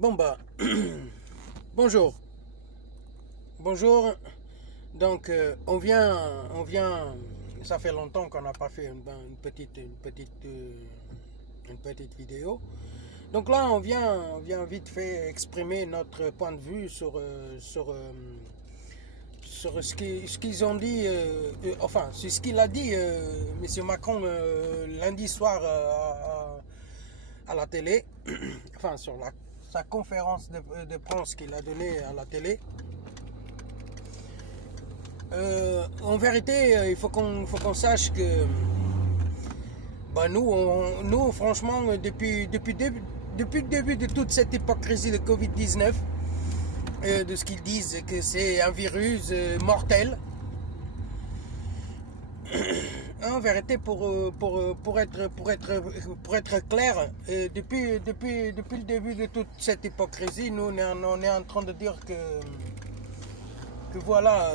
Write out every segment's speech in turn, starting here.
Bon bah, bonjour. Bonjour. Donc ça fait longtemps qu'on n'a pas fait une petite vidéo. Donc là, on vient vite fait exprimer notre point de vue sur ce qu'ils ont dit, enfin, c'est ce qu'il a dit, M. Macron, lundi soir à la télé, enfin, sur sa conférence de presse qu'il a donnée à la télé. En vérité, il faut qu'on sache que bah, nous, franchement, depuis le début de toute cette hypocrisie de Covid-19, de ce qu'ils disent que c'est un virus mortel. En vérité, pour être clair, depuis le début de toute cette hypocrisie, nous on est en train de dire que voilà,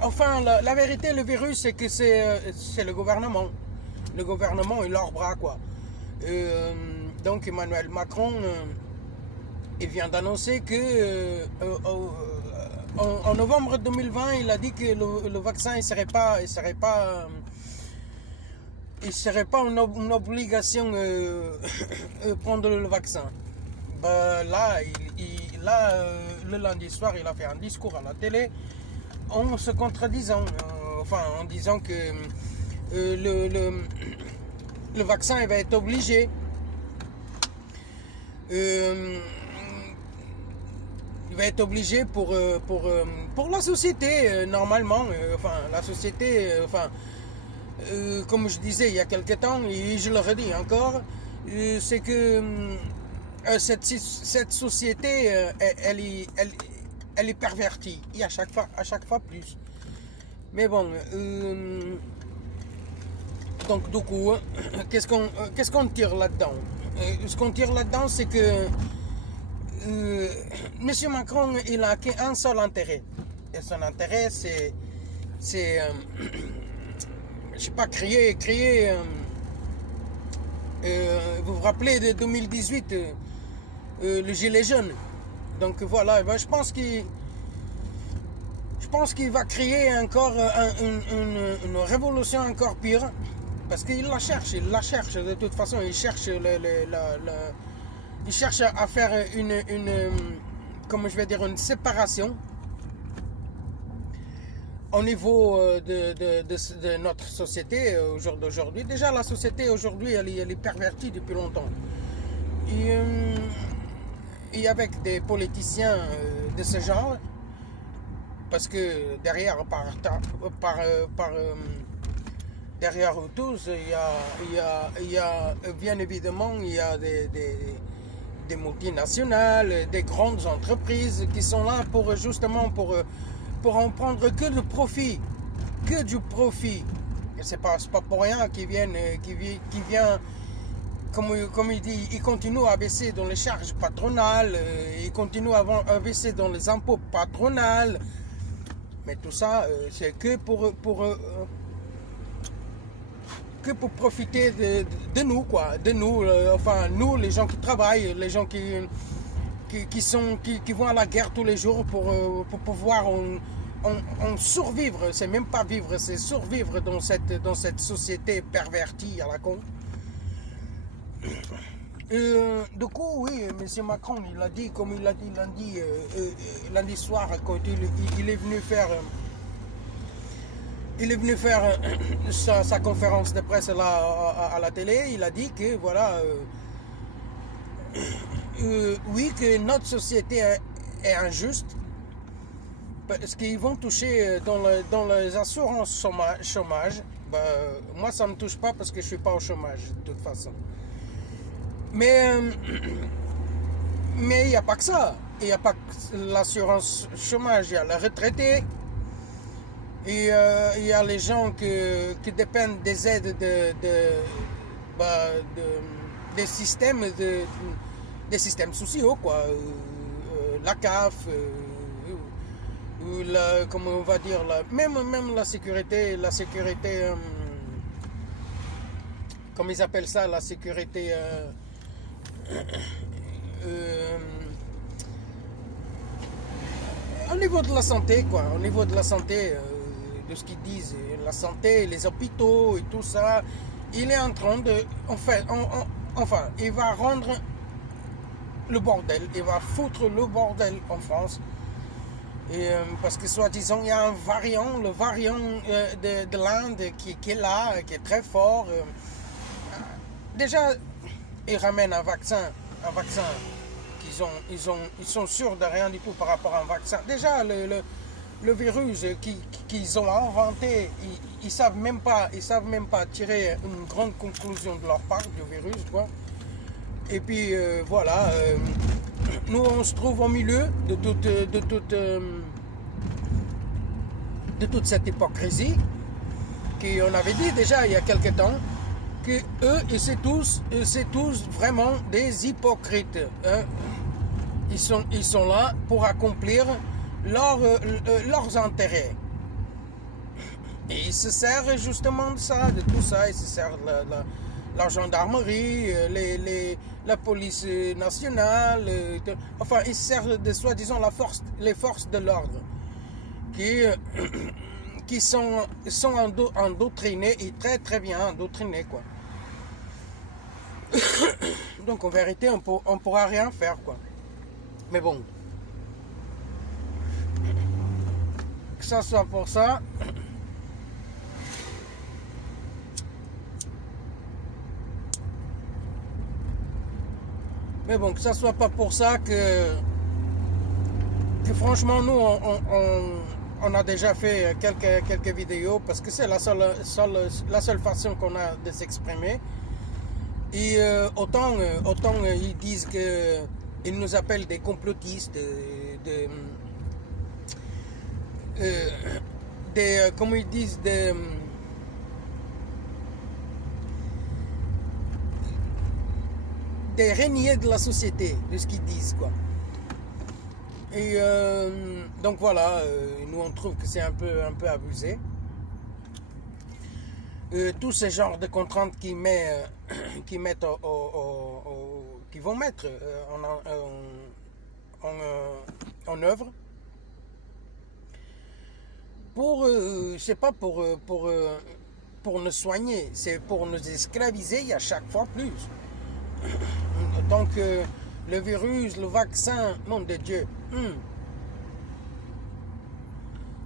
enfin la vérité, le virus, c'est que c'est le gouvernement. Le gouvernement et leurs bras, quoi. Donc Emmanuel Macron, il vient d'annoncer que en novembre 2020, il a dit que le vaccin, il serait pas une obligation prendre le vaccin. Là, le lundi soir, il a fait un discours à la télé en se contredisant, en disant que le vaccin, il va être obligé. Il va être obligé pour la société, normalement. La société, comme je disais il y a quelque temps, et je le redis encore, c'est que cette société, elle est pervertie, et à chaque fois plus. Mais bon, donc du coup, qu'est-ce qu'on tire là-dedans? Ce qu'on tire là-dedans, c'est que Monsieur Macron, il a qu'un seul intérêt. Et son intérêt, c'est je sais pas, créer vous vous rappelez de 2018, le gilet jaune. Donc voilà, je pense qu'il va créer encore une révolution encore pire, parce qu'il la cherche de toute façon. Il cherche il cherche à faire une séparation au niveau de notre société au jour d'aujourd'hui. Déjà, la société aujourd'hui, elle est pervertie depuis longtemps. Et avec des politiciens de ce genre, parce que derrière, derrière eux tous, il y a bien évidemment, il y a des multinationales, des grandes entreprises qui sont là pour en prendre que du profit. Et c'est pas pour rien qu'ils viennent, comme il dit, ils continuent à baisser dans les charges patronales, ils continuent à baisser dans les impôts patronaux. Mais tout ça, c'est que pour profiter de nous, quoi, de nous, nous, les gens qui travaillent, les gens qui vont à la guerre tous les jours pour pouvoir survivre. C'est même pas vivre, c'est survivre dans cette société pervertie à la con. Du coup, oui, M. Macron, il a dit, comme il a dit lundi soir, quand il est venu faire sa conférence de presse là à la télé. Il a dit que voilà, oui, que notre société est injuste, parce qu'ils vont toucher dans les assurances chômage. Moi, ça ne me touche pas parce que je suis pas au chômage de toute façon. Mais il n'y a pas que ça. Il n'y a pas que l'assurance chômage. Il y a les retraités. Et il y a les gens qui dépendent des aides des systèmes sociaux, quoi. La CAF, comment on va dire, même la sécurité, comme ils appellent ça, la sécurité Euh, au niveau de la santé, quoi, au niveau de la santé, de ce qu'ils disent, la santé, les hôpitaux et tout ça, il est en train de, enfin, il va rendre le bordel, il va foutre le bordel en France. Et, parce que soi-disant, il y a un variant, le variant de l'Inde qui est là, qui est très fort. Déjà, ils ramènent un vaccin ils sont sûrs de rien du tout par rapport à un vaccin. Déjà, le virus qu'ils ont inventé, ils savent même pas tirer une grande conclusion de leur part du virus, quoi. Et puis voilà, nous on se trouve au milieu de toute cette hypocrisie qu'on avait dit déjà il y a quelque temps que eux, c'est tous vraiment des hypocrites. Hein. Ils sont là pour accomplir leurs intérêts. Et ils se servent justement de ça, de tout ça. Ils se servent de la gendarmerie, la police nationale. Enfin, ils se servent de soi-disant les forces de l'ordre qui sont endoctrinés et très très bien endoctrinés, quoi. Donc en vérité, on pourra rien faire, quoi. Mais bon, que ça soit pour ça. Mais bon, que ça soit pas pour ça que franchement, nous, on a déjà fait quelques vidéos parce que c'est la seule façon qu'on a de s'exprimer. Et autant ils disent qu'ils nous appellent des complotistes, comment ils disent, des régniers de la société, de ce qu'ils disent, quoi. Et donc voilà, nous on trouve que c'est un peu abusé. Tous ces genres de contraintes qui vont mettre en œuvre c'est pas pour nous soigner, c'est pour nous esclaviser à chaque fois plus. Donc le virus, le vaccin, nom de Dieu.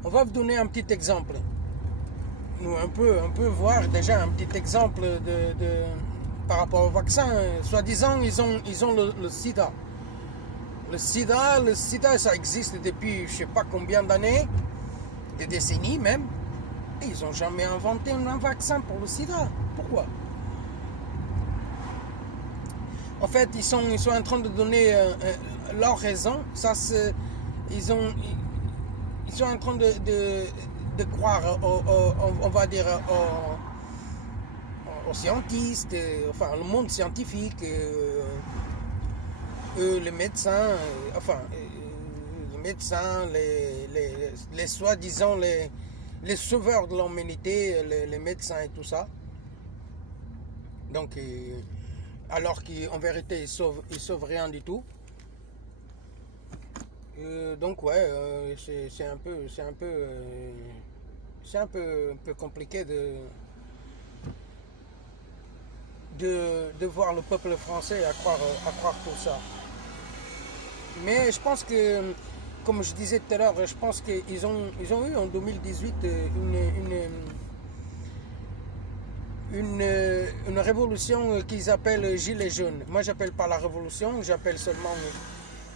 On va vous donner un petit exemple. Nous, on peut voir déjà un petit exemple par rapport au vaccin. Soi-disant, ils ont le sida. Le sida, ça existe depuis je sais pas combien d'années, des décennies même. Et ils n'ont jamais inventé un vaccin pour le sida. Pourquoi? En fait, ils sont en train de donner leur raison. Ils sont en train de croire, on va dire, aux scientistes, enfin, le monde scientifique, les médecins, les soi-disant, les sauveurs de l'humanité, les médecins et tout ça. Donc, alors qu'en vérité, ils sauvent rien du tout. Donc ouais, c'est un peu compliqué de voir le peuple français à croire tout ça. Mais je pense que, comme je disais tout à l'heure, je pense qu'ils ont eu en 2018 une révolution qu'ils appellent Gilets jaunes. Moi, j'appelle pas la révolution, j'appelle seulement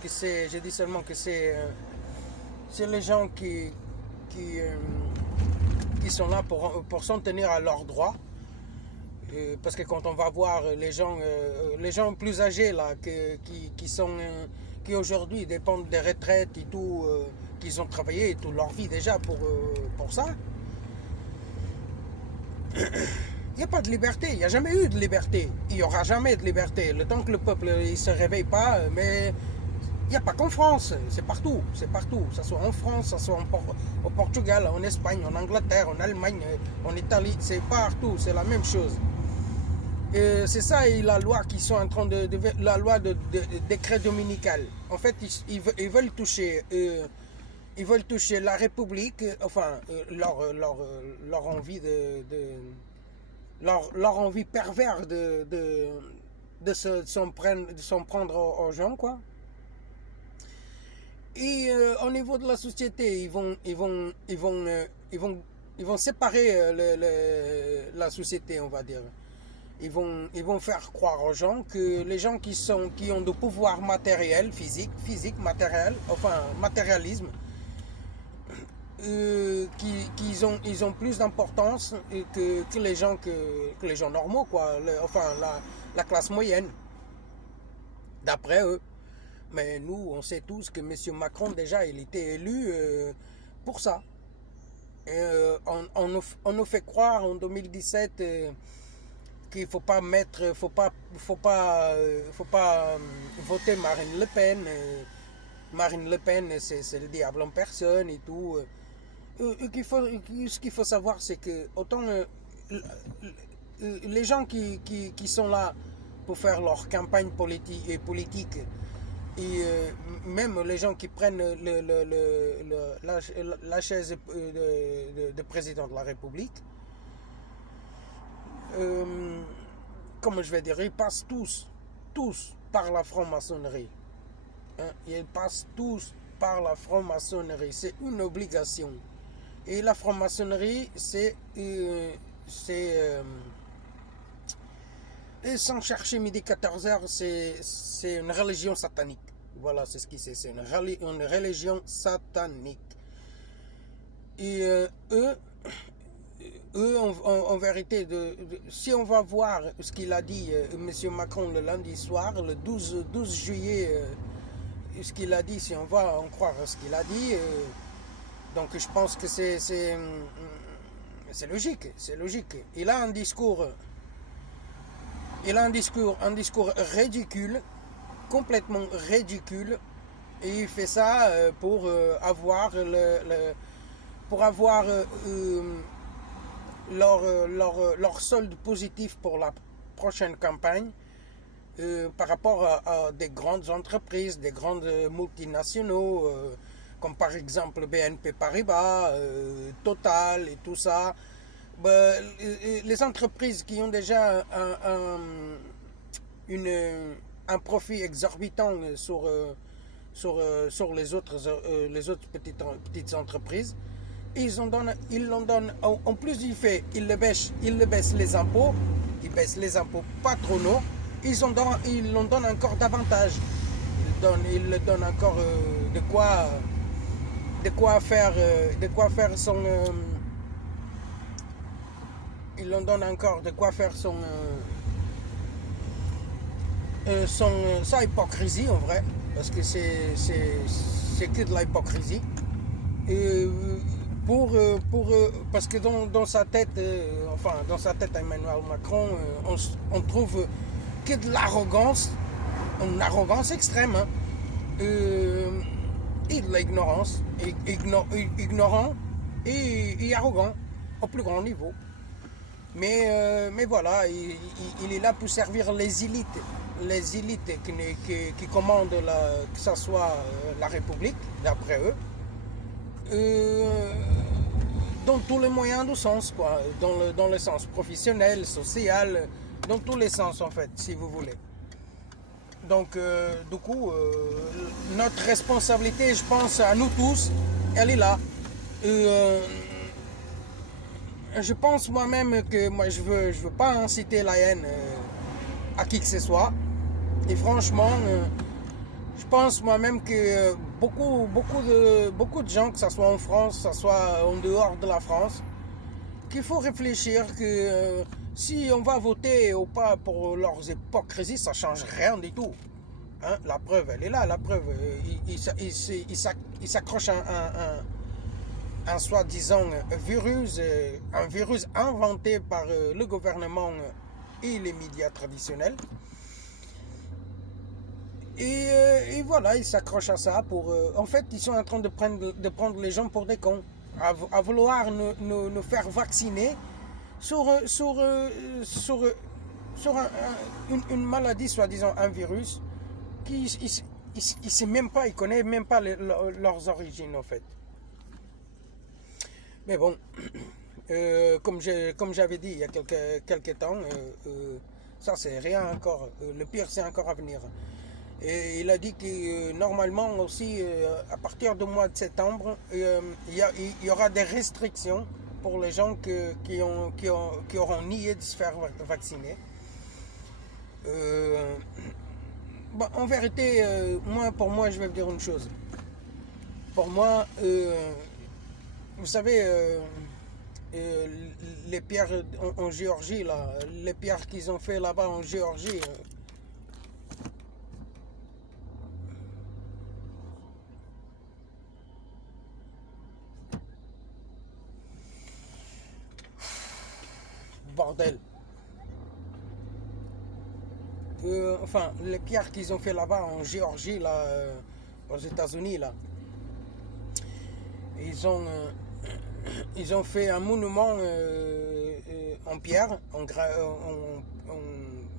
je dis seulement que c'est les gens qui sont là pour s'en tenir à leurs droits. Parce que quand on va voir les gens plus âgés là, qui aujourd'hui dépendent des retraites et tout, qu'ils ont travaillé toute leur vie déjà pour ça, il n'y a pas de liberté, il n'y a jamais eu de liberté, il n'y aura jamais de liberté, le temps que le peuple ne se réveille pas, mais il n'y a pas qu'en France, c'est partout, que ce soit en France, que ce soit au Portugal, en Espagne, en Angleterre, en Allemagne, en Italie, c'est partout, c'est la même chose. C'est ça et la loi qui sont en train la loi de décret dominical. En fait, ils veulent toucher la République, enfin leur envie leur envie pervers de s'en prendre aux gens, quoi. Et au niveau de la société, ils vont séparer la société, on va dire. Ils vont faire croire aux gens que les gens qui ont de pouvoir matériel, physique, matériel, enfin matérialisme, ils ont plus d'importance que les gens normaux, quoi. Enfin la classe moyenne, d'après eux. Mais nous, on sait tous que M. Macron, déjà, il était élu pour ça. Et, on nous fait croire en 2017 qu'il ne faut pas voter Marine Le Pen. Marine Le Pen, c'est le diable en personne et tout. Ce qu'il faut savoir, c'est que autant les gens qui sont là pour faire leur campagne politique et même les gens qui prennent la chaise de président de la République, comme je vais dire, ils passent tous par la franc-maçonnerie. Hein? Ils passent tous par la franc-maçonnerie. C'est une obligation. Et la franc-maçonnerie, c'est et sans chercher midi 14h, c'est une religion satanique. Voilà, c'est ce qui c'est. C'est une religion satanique. Et eux en vérité, si on va voir ce qu'il a dit, M. Macron, le lundi soir, le 12 juillet, ce qu'il a dit, si on va en croire ce qu'il a dit, donc je pense que c'est logique, c'est logique. Il a un discours ridicule, complètement ridicule, et il fait ça pour avoir leur solde positif pour la prochaine campagne par rapport à des grandes entreprises, des grandes multinationaux, comme par exemple BNP Paribas, Total et tout ça. Les entreprises qui ont déjà un profit exorbitant sur les autres petites entreprises, ils en donnent, en plus ils le baissent les impôts, ils baissent les impôts patronaux, ils en donnent encore davantage, ils le donnent encore de quoi faire son il en donne encore de quoi faire sa hypocrisie en vrai, parce que c'est que de la hypocrisie. Et parce que dans sa tête, Emmanuel Macron, on trouve que de l'arrogance, une arrogance extrême, hein, et de l'ignorance, ignorant et arrogant au plus grand niveau. Mais voilà, il est là pour servir les élites qui commandent que ce soit la République, d'après eux, dans tous les moyens du sens, quoi, dans le sens professionnel, social, dans tous les sens en fait, si vous voulez. Donc, du coup, notre responsabilité, je pense, à nous tous, elle est là. Je pense moi-même que je veux pas inciter la haine à qui que ce soit. Et franchement, je pense moi-même que beaucoup de gens, que ce soit en France, que ce soit en dehors de la France, qu'il faut réfléchir que si on va voter ou pas pour leurs hypocrisies, ça change rien du tout. Hein? La preuve, elle est là. La preuve, il s'accroche un soi-disant un virus inventé par le gouvernement et les médias traditionnels. Et voilà, ils s'accrochent à ça pour... en fait, ils sont en train de prendre les gens pour des cons, à vouloir nous faire vacciner sur sur une maladie, soi-disant un virus, qui il sait même pas, il connaît même pas leurs origines en fait. Mais bon, comme j'avais dit il y a quelques temps, ça c'est rien encore. Le pire c'est encore à venir. Et il a dit que normalement aussi, à partir du mois de septembre, il y aura des restrictions pour les gens qui auront nié de se faire vacciner. Bon, en vérité, pour moi, je vais vous dire une chose. Pour moi, vous savez, les pierres en Géorgie, là, les pierres qu'ils ont fait là-bas en Géorgie, bordel. Enfin, les pierres qu'ils ont fait là-bas en Géorgie, là, aux États-Unis, là, ils ont fait un monument en pierre,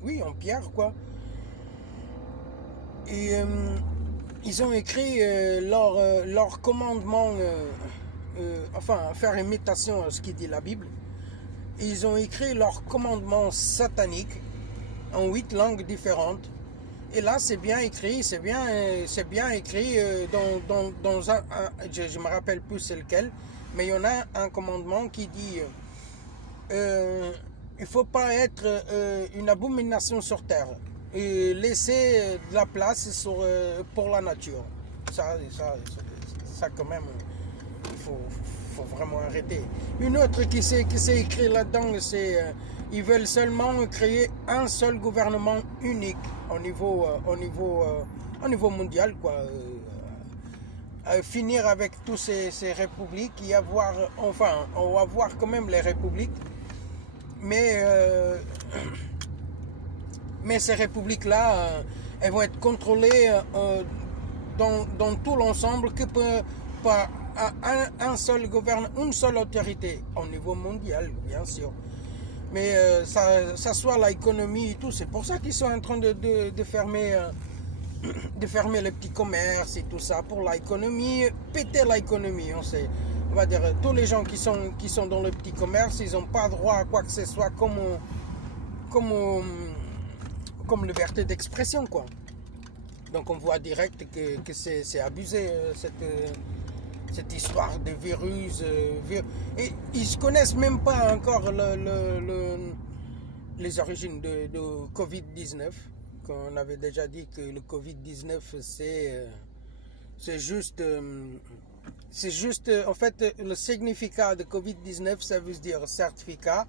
oui, en pierre, quoi. Et ils ont écrit leur commandement, enfin, faire imitation à ce qui dit la Bible. Et ils ont écrit leur commandement satanique en 8 langues différentes. Et là, c'est bien écrit, c'est bien écrit dans je ne me rappelle plus c'est lequel, mais il y en a un commandement qui dit il ne faut pas être une abomination sur terre, et laisser de la place pour la nature. Ça quand même, il faut vraiment arrêter. Une autre qui s'est écrit là-dedans, c'est ils veulent seulement créer un seul gouvernement unique au niveau mondial, quoi. Finir avec tous ces républiques, enfin, on va voir quand même les républiques, mais ces républiques-là, elles vont être contrôlées dans tout l'ensemble que par un seul gouvernement, une seule autorité au niveau mondial, bien sûr. Mais ça soit l'économie et tout, c'est pour ça qu'ils sont en train de fermer les petits commerces et tout ça, pour l'économie, péter l'économie, on va dire, tous les gens qui sont dans le petit commerce, ils n'ont pas droit à quoi que ce soit comme liberté d'expression, quoi. Donc on voit direct que c'est abusé, cette histoire de virus. Et ils ne connaissent même pas encore les origines de Covid-19. On avait déjà dit que le Covid-19, c'est juste, en fait, le significat de Covid-19, ça veut dire certificat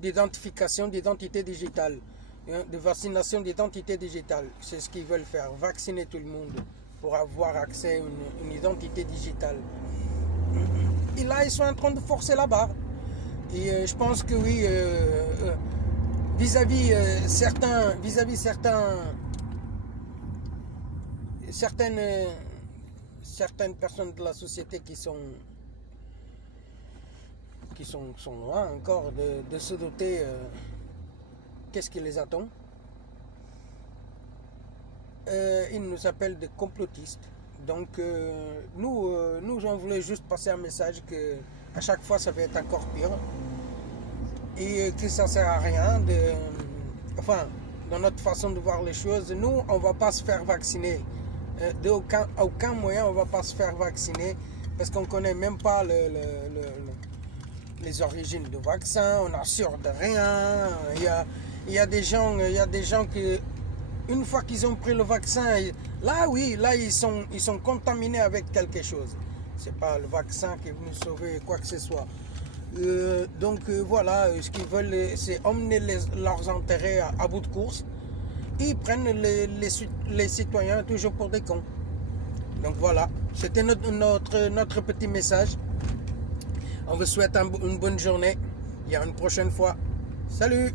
d'identification d'identité digitale, de vaccination d'identité digitale. C'est ce qu'ils veulent faire, vacciner tout le monde pour avoir accès à une identité digitale. Et là, ils sont en train de forcer la barre. Et je pense que oui, vis-à-vis certaines personnes de la société qui sont loin encore de se doter qu'est-ce qui les attend. Ils nous appellent des complotistes. Donc nous on voulait juste passer un message que à chaque fois ça va être encore pire et que ça sert à rien enfin, dans notre façon de voir les choses, nous on va pas se faire vacciner, aucun moyen on va pas se faire vacciner parce qu'on connaît même pas les origines du vaccin, on n'assure de rien. Il y a des gens qui, une fois qu'ils ont pris le vaccin, là ils sont contaminés avec quelque chose. C'est pas le vaccin qui est venu sauver quoi que ce soit. Donc voilà, ce qu'ils veulent, c'est emmener leurs intérêts à bout de course. Ils prennent les citoyens toujours pour des cons. Donc voilà, c'était notre petit message. On vous souhaite une bonne journée. Il y a une prochaine fois. Salut!